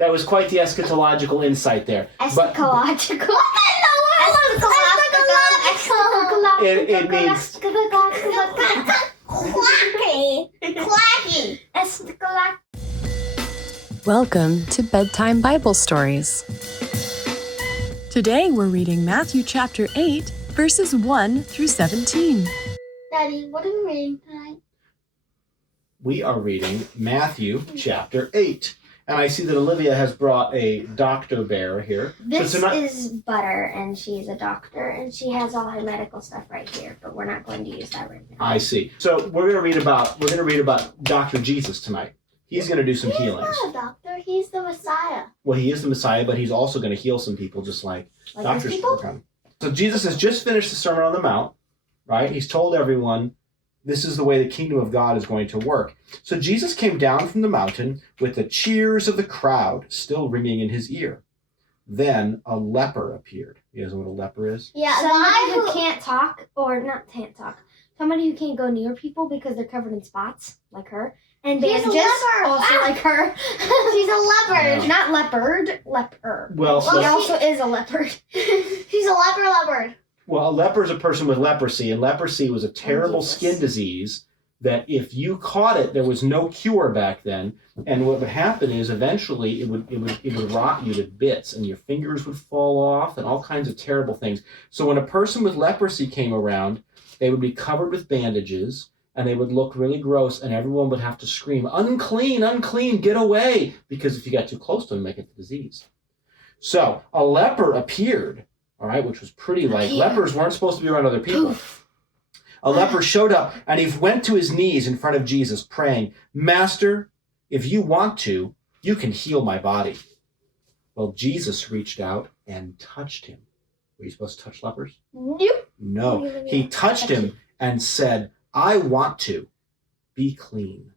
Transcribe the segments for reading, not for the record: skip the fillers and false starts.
That was quite the eschatological insight there. Eschatological. It means... Clacky. Welcome to Bedtime Bible Stories. Today we're reading Matthew chapter 8, verses 1 through 17. Daddy, what are we reading tonight? We are reading Matthew chapter 8. And I see that Olivia has brought a Dr. Bear here. This is Butter, and she's a doctor, and she has all her medical stuff right here, but we're not going to use that right now. I see. So we're going to read about Dr. Jesus tonight. He's going to do some healings. He's not a doctor. He's the Messiah. Well, he is the Messiah, but he's also going to heal some people, just like doctors work on. So Jesus has just finished the Sermon on the Mount, right? He's told everyone this is the way the kingdom of God is going to work. So Jesus came down from the mountain with the cheers of the crowd still ringing in his ear. Then a leper appeared. You guys know what a leper is? Yeah, somebody who can't talk, or not can't talk. Somebody who can't go near people because they're covered in spots, like her. And bandages, also like her. She's a leopard. Yeah. Not leopard, leper. Well, she also is a leopard. She's a leopard. Well, a leper is a person with leprosy, and leprosy was a terrible skin disease that if you caught it, there was no cure back then. And what would happen is eventually it would rot you to bits, and your fingers would fall off, and all kinds of terrible things. So when a person with leprosy came around, they would be covered with bandages, and they would look really gross, and everyone would have to scream, "Unclean, unclean, get away!" Because if you got too close to them, you might get the disease. So a leper appeared. All right, which was pretty lepers weren't supposed to be around other people. A leper showed up, and he went to his knees in front of Jesus, praying, "Master, if you want to, you can heal my body." Well, Jesus reached out and touched him. Were you supposed to touch lepers? Nope. No. He touched him and said, "I want to. Be clean."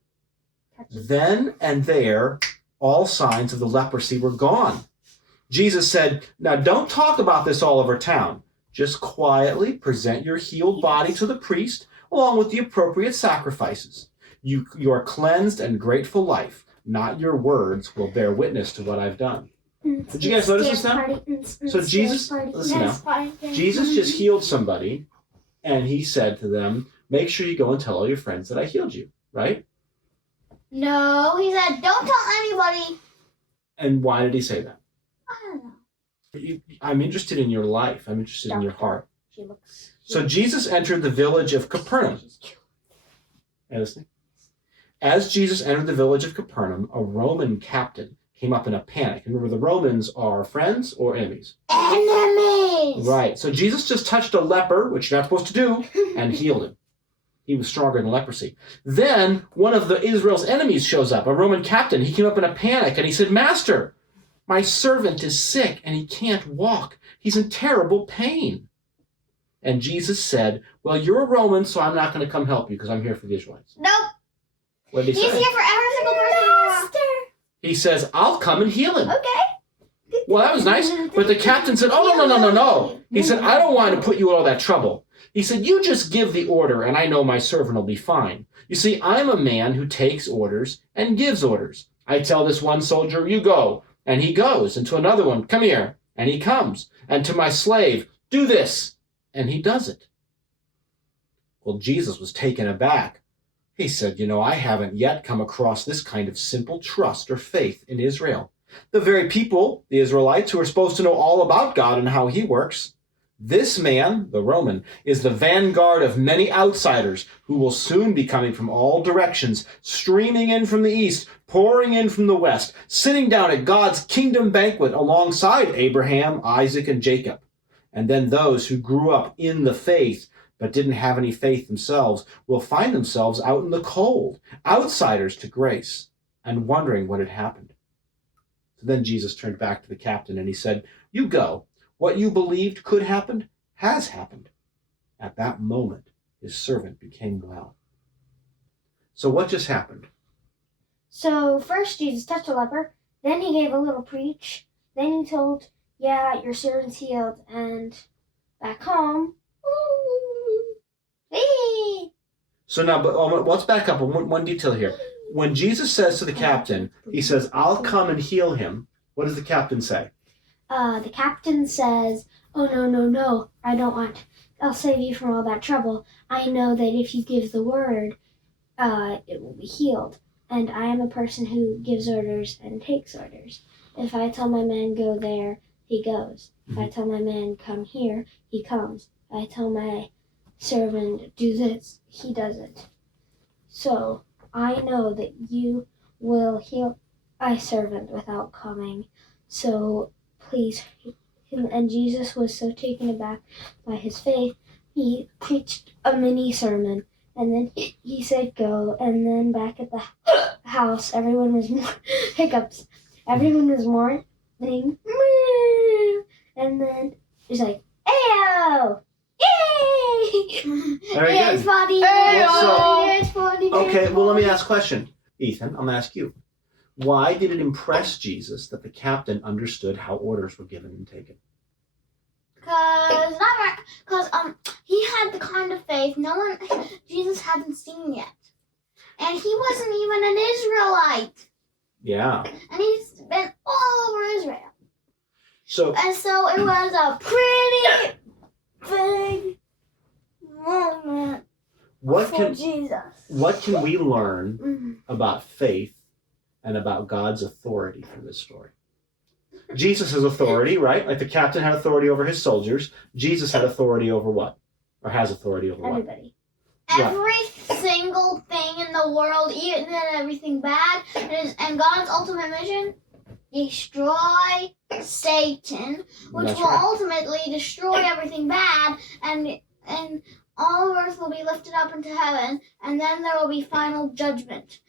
Then and there, all signs of the leprosy were gone. Jesus said, "Now don't talk about this all over town. Just quietly present your healed body to the priest along with the appropriate sacrifices. Your cleansed and grateful life, not your words, will bear witness to what I've done." Did you guys notice this now? So Jesus, listen now, Jesus just healed somebody, and he said to them, "Make sure you go and tell all your friends that I healed you," right? No, he said, "Don't tell anybody." And why did he say that? I don't know. I'm interested in your life. I'm interested in your heart. So Jesus entered the village of Capernaum. As Jesus entered the village of Capernaum, a Roman captain came up in a panic. Remember, the Romans are friends or enemies? Enemies! Right. So Jesus just touched a leper, which you're not supposed to do, and healed him. He was stronger than leprosy. Then one of Israel's enemies shows up, a Roman captain. He came up in a panic, and he said, "Master, my servant is sick, and he can't walk. He's in terrible pain." And Jesus said, "Well, you're a Roman, so I'm not going to come help you because I'm here for the Israelites." Nope. What did he say? He's here for every single person. Master. He says, "I'll come and heal him." Okay. Well, that was nice. But the captain said, "Oh, no. He said, "I don't want to put you in all that trouble." He said, "You just give the order, and I know my servant will be fine. You see, I'm a man who takes orders and gives orders. I tell this one soldier, 'You go,' and he goes, and to another one, 'Come here,' and he comes, and to my slave, 'Do this,' and he does it." Well, Jesus was taken aback. He said, "I haven't yet come across this kind of simple trust or faith in Israel. The very people, the Israelites, who are supposed to know all about God and how he works. This man, the Roman, is the vanguard of many outsiders who will soon be coming from all directions, streaming in from the east, pouring in from the west, sitting down at God's kingdom banquet alongside Abraham, Isaac, and Jacob. And then those who grew up in the faith but didn't have any faith themselves will find themselves out in the cold, outsiders to grace, and wondering what had happened." So then Jesus turned back to the captain and he said, "You go. What you believed could happen has happened." At that moment, his servant became well. So what just happened? So first Jesus touched a leper, then he gave a little preach, then he told, "Yeah, your servant's healed," and back home. So now, but let's back up one detail here. When Jesus says to the captain, he says, "I'll come and heal him," What does the captain say? The captain says, "Oh, no, I don't want. I'll save you from all that trouble. I know that if you give the word, it will be healed. And I am a person who gives orders and takes orders. If I tell my man go there, he goes. If I tell my man come here, he comes. If I tell my servant do this, he does it. So I know that you will heal my servant without coming. So please." And Jesus was so taken aback by his faith, he preached a mini sermon. And then he said go. And then back at the house, everyone was hiccups. Everyone was mourning. And then he's like, "Ayo! Yay! Very good. It's funny. It's funny. Okay, well, let me ask a question. Ethan, I'm going to ask you. Why did it impress Jesus that the captain understood how orders were given and taken? Because he had the kind of faith Jesus hadn't seen yet. And he wasn't even an Israelite. Yeah. And he's been all over Israel. So it was a pretty big moment for Jesus. What can we learn about faith and about God's authority from this story? Jesus has authority, right? Like the captain had authority over his soldiers. Jesus had authority over what? Or has authority over what? Everybody. Every single thing in the world, even everything bad, and God's ultimate mission, destroy Satan, which That's will right. ultimately destroy everything bad, and all of earth will be lifted up into heaven, and then there will be final judgment.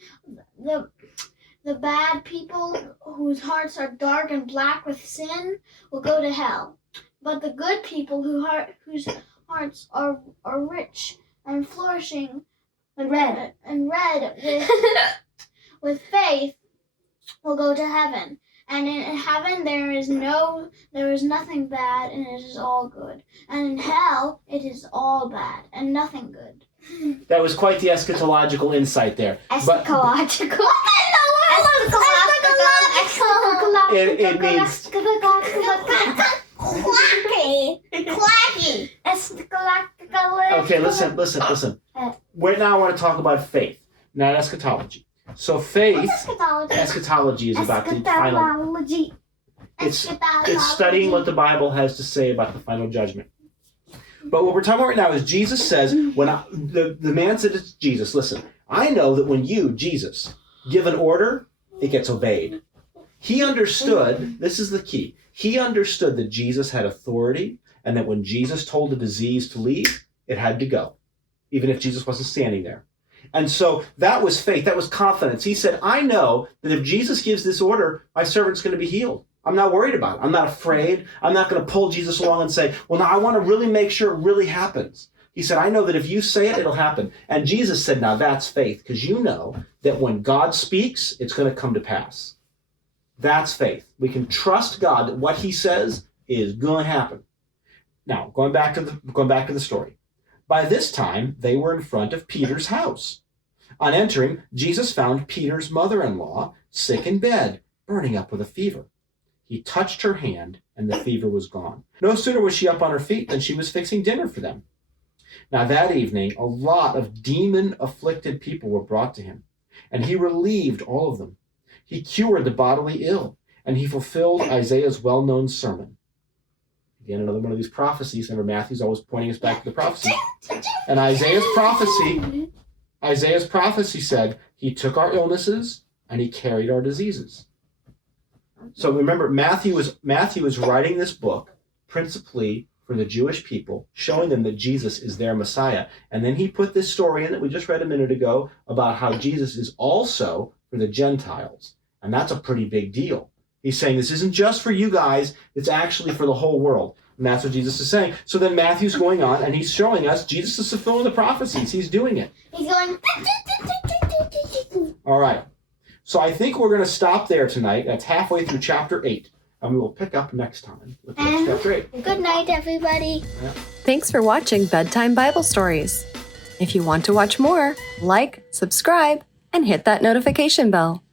The bad people whose hearts are dark and black with sin will go to hell. But the good people whose hearts are rich and flourishing and red with faith will go to heaven. And in heaven there is nothing bad, and it is all good. And in hell it is all bad and nothing good. That was quite the eschatological insight there. Eschatological. It means Quacky. okay. Listen. Now I want to talk about faith, not eschatology. So faith, eschatology is about the final. It's studying what the Bible has to say about the final judgment. But what we're talking about right now is Jesus says, the man said to Jesus, "Listen, I know that when you, Jesus, give an order, it gets obeyed." He understood, this is the key, he understood that Jesus had authority and that when Jesus told a disease to leave, it had to go, even if Jesus wasn't standing there. And so that was faith, that was confidence. He said, I know that if Jesus gives this order, my servant's going to be healed. I'm not worried about it. I'm not afraid. I'm not going to pull Jesus along and say, well, now I want to really make sure it really happens. He said, I know that if you say it, it'll happen. And Jesus said, now that's faith, because you know that when God speaks, it's going to come to pass. That's faith. We can trust God that what he says is going to happen. Now, going back to the story. By this time, they were in front of Peter's house. On entering, Jesus found Peter's mother-in-law sick in bed, burning up with a fever. He touched her hand, and the fever was gone. No sooner was she up on her feet than she was fixing dinner for them. Now that evening, a lot of demon-afflicted people were brought to him, and he relieved all of them. He cured the bodily ill, and he fulfilled Isaiah's well-known sermon. Again, another one of these prophecies. Remember, Matthew's always pointing us back to the prophecy. And Isaiah's prophecy said, he took our illnesses and he carried our diseases. So remember, Matthew is writing this book principally for the Jewish people, showing them that Jesus is their Messiah. And then he put this story in that we just read a minute ago about how Jesus is also for the Gentiles. And that's a pretty big deal. He's saying this isn't just for you guys, it's actually for the whole world. And that's what Jesus is saying. So then Matthew's going on and he's showing us Jesus is fulfilling the prophecies. He's doing it. He's going. All right. So I think we're going to stop there tonight. That's halfway through chapter 8. And we will pick up next time with chapter 8. Good night, everybody. Yeah. Thanks for watching Bedtime Bible Stories. If you want to watch more, like, subscribe, and hit that notification bell.